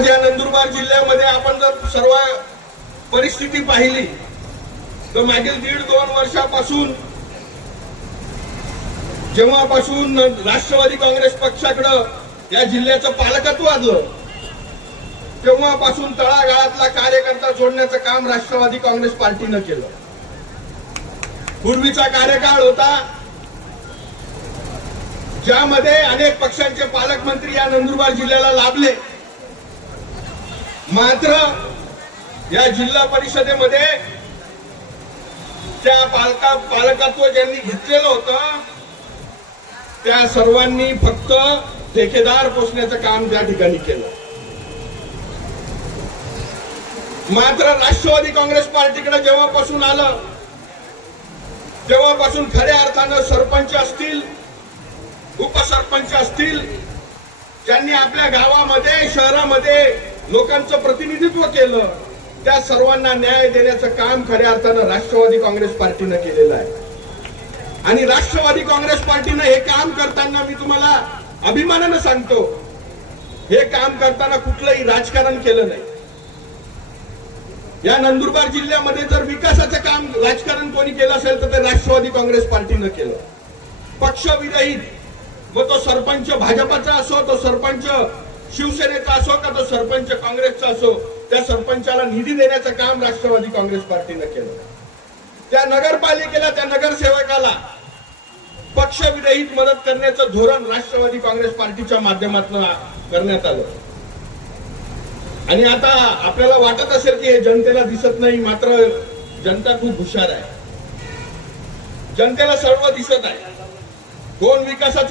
आज या नंदुरबार जिल्ह्यामध्ये आपण जर सर्व परिस्थिती पाहिली तर मागील दीड दोन वर्षापासून जेव्हापासून राष्ट्रवादी काँग्रेस पक्षाकडं या जिल्ह्याचं पालकत्व आलं तेव्हापासून तळागाळातला कार्यकर्ता जोडण्याचं काम राष्ट्रवादी काँग्रेस पार्टीनं केलं. पूर्वीचा कार्यकाळ होता ज्यामध्ये अनेक पक्षांचे पालकमंत्री या नंदुरबार जिल्ह्याला लाभले. मात्र या जिल्हा परिषदेमध्ये त्या पालका पालकत्व ज्यांनी घेतलेलं होतं त्या सर्वांनी फक्त ठेकेदार पोचण्याचं काम त्या ठिकाणी केलं. मात्र राष्ट्रवादी काँग्रेस पार्टीकडे जेव्हापासून आलं तेव्हापासून खऱ्या अर्थानं सरपंच असतील उपसरपंच असतील ज्यांनी आपल्या गावामध्ये शहरामध्ये लोकांचं प्रतिनिधित्व केलं त्या सर्वांना न्याय देण्याचं काम खऱ्या अर्थानं राष्ट्रवादी काँग्रेस पार्टीनं केलेलं आहे. आणि राष्ट्रवादी काँग्रेस पार्टीनं हे काम करताना मी तुम्हाला अभिमानानं सांगतो हे काम करताना कुठलंही राजकारण केलं नाही. या नंदुरबार जिल्ह्यामध्ये जर विकासाचं काम राजकारण कोणी केलं असेल तर ते राष्ट्रवादी काँग्रेस पार्टीनं केलं. पक्षविरहित मग तो सरपंच भाजपाचा असो तो सरपंच शिवसेनेचा असो का तो सरपंच काँग्रेसचा असो त्या सरपंचाला निधी देण्याचं काम राष्ट्रवादी काँग्रेस पार्टीनं केलं. त्या नगरपालिकेला त्या नगरसेवकाला पक्षविरहित मदत करण्याचं धोरण राष्ट्रवादी काँग्रेस पार्टीच्या माध्यमातून करण्यात आलं. आणि आता आपल्याला वाटत असेल की हे जनतेला दिसत नाही मात्र जनता खूप हुशार आहे. जनतेला सर्व दिसत आहे. कोण विकासाचा